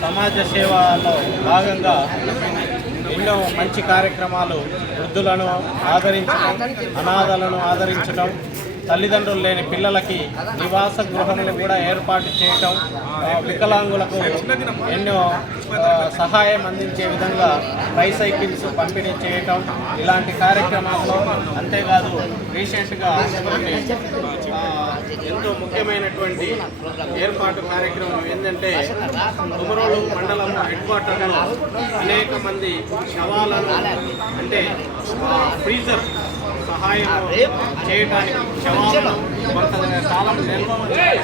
సమాజ సేవలో భాగంగా ఎన్నో మంచి కార్యక్రమాలు, వృద్ధులను ఆదరించడం, అనాథలను ఆదరించడం, తల్లిదండ్రులు లేని పిల్లలకి నివాస గృహములు కూడా ఏర్పాటు చేయటం, వికలాంగులకు ఎన్నో సహాయం అందించే విధంగా ట్రైసైకిల్స్ పంపిణీ చేయటం, ఇలాంటి కార్యక్రమాల్లో. అంతేకాదు రీసెంట్గా ఎంతో ముఖ్యమైనటువంటి ఏర్పాటు కార్యక్రమం ఏంటంటే, కుమరోలు మండలం హెడ్ క్వార్టర్లో అనేక మంది శవాలను, అంటే ఫ్రీజర్ సహాయం చేయడానికి, శవాలను కొంతకాలం నిల్వ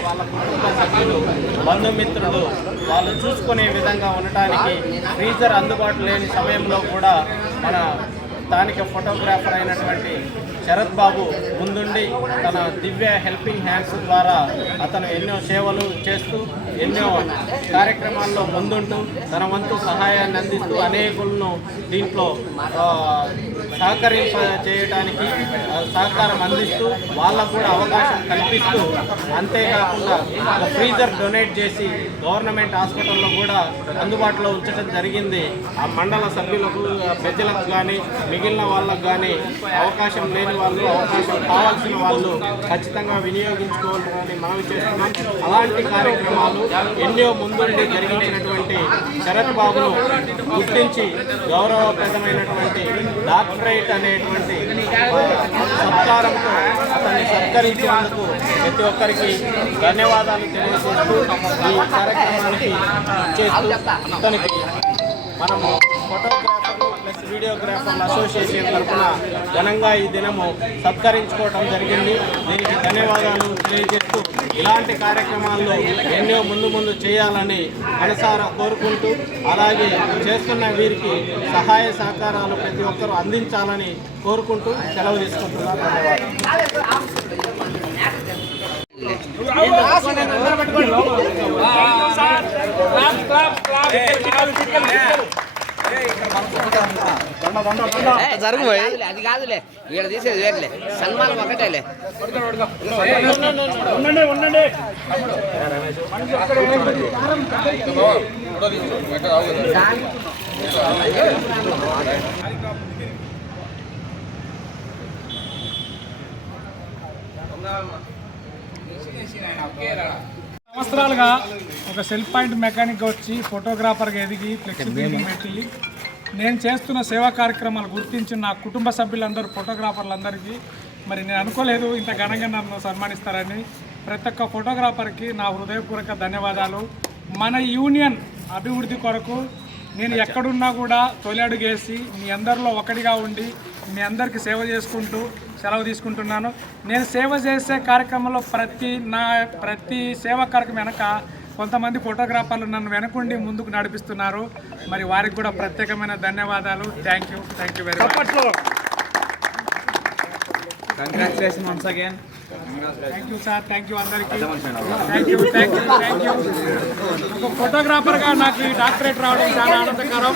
వాళ్ళ కుటుంబ సభ్యులు, బంధుమిత్రులు వాళ్ళు చూసుకునే విధంగా ఉండటానికి ఫ్రీజర్ అందుబాటులో లేని సమయంలో కూడా మన స్థానిక ఫోటోగ్రాఫర్ అయినటువంటి శరత్ బాబు ముందుండి తన దివ్య హెల్పింగ్ హ్యాండ్స్ ద్వారా అతను ఎన్నో సేవలు చేస్తూ, ఎన్నో కార్యక్రమాల్లో ముందుంటూ తన వంతు సహాయాన్ని అందిస్తూ అనేకులను దీంట్లో చేయడానికి సహకారం అందిస్తూ వాళ్ళకు కూడా అవకాశం కల్పిస్తూ, అంతేకాకుండా ఒక ఫ్రీజర్ డొనేట్ చేసి గవర్నమెంట్ హాస్పిటల్లో కూడా అందుబాటులో ఉంచడం జరిగింది. ఆ మండల సభ్యులకు, ప్రజలకు కానీ మిగిలిన వాళ్ళకు కానీ అవకాశం లేని వాళ్ళు, అవకాశం కావాల్సిన వాళ్ళు ఖచ్చితంగా వినియోగించుకోవాలని మనవి చేస్తున్నాం. అలాంటి కార్యక్రమాలు ఎన్నో ముందుండి జరిగించినటువంటి శరత్ బాబును గుర్తించి గౌరవప్రదమైనటువంటి డాక్టరేట్ అనేటువంటి సత్కారంతో అతన్ని సత్కరించినందుకు ప్రతి ఒక్కరికి ధన్యవాదాలు తెలియజేస్తూ ఈ కార్యక్రమానికి చేస్తూ అతనికి మనము ఫోటోగ్రాఫర్లు ప్లస్ వీడియోగ్రాఫర్ల అసోసియేషన్ తరఫున ఘనంగా ఈ దినము సత్కరించుకోవడం జరిగింది. దీనికి ధన్యవాదాలు తెలియజేస్తూ ఇలాంటి కార్యక్రమాల్లో ఎన్నో ముందు చేయాలని మనసారా కోరుకుంటూ, అలాగే చేస్తున్న వీరికి సహాయ సహకారాలు ప్రతి ఒక్కరూ అందించాలని కోరుకుంటూ సెలవు తీసుకుంటున్నాను. జరుగు అది కాదులే, వీడు తీసేది వేర్లే, సన్మానం ఒకటేలే. సంవత్సరాలుగా ఒక సెల్ఫ్ పాయింట్ మెకానిక్ వచ్చి ఫోటోగ్రాఫర్గా ఎదిగి ఫ్లెక్సీ బిల్డింగ్ పెట్టి నేను చేస్తున్న సేవా కార్యక్రమాలు గుర్తించిన నా కుటుంబ సభ్యులందరూ, ఫోటోగ్రాఫర్లందరికీ మరి నేను అనుకోలేదు ఇంత ఘనంగా నన్ను సన్మానిస్తారని. ప్రతి ఒక్క ఫోటోగ్రాఫర్కి నా హృదయపూర్వక ధన్యవాదాలు. మన యూనియన్ అభివృద్ధి కొరకు నేను ఎక్కడున్నా కూడా తొలి అడుగేసి మీ అందరిలో ఒకటిగా ఉండి మీ అందరికీ సేవ చేసుకుంటూ సెలవు తీసుకుంటున్నాను. నేను సేవ చేసే కార్యక్రమంలో ప్రతి సేవా కార్యక్రమం వెనక కొంతమంది ఫోటోగ్రాఫర్లు నన్ను వెనకుండి ముందుకు నడిపిస్తున్నారు. మరి వారికి కూడా ప్రత్యేకమైన ధన్యవాదాలు. Thank you very much. Congratulation once again. Thank you sir, thank you అందరికీ. Thank you. ఒక ఫోటోగ్రాఫర్గా నాకు ఈ డాక్టరేట్ రావడం చాలా ఆనందకరం.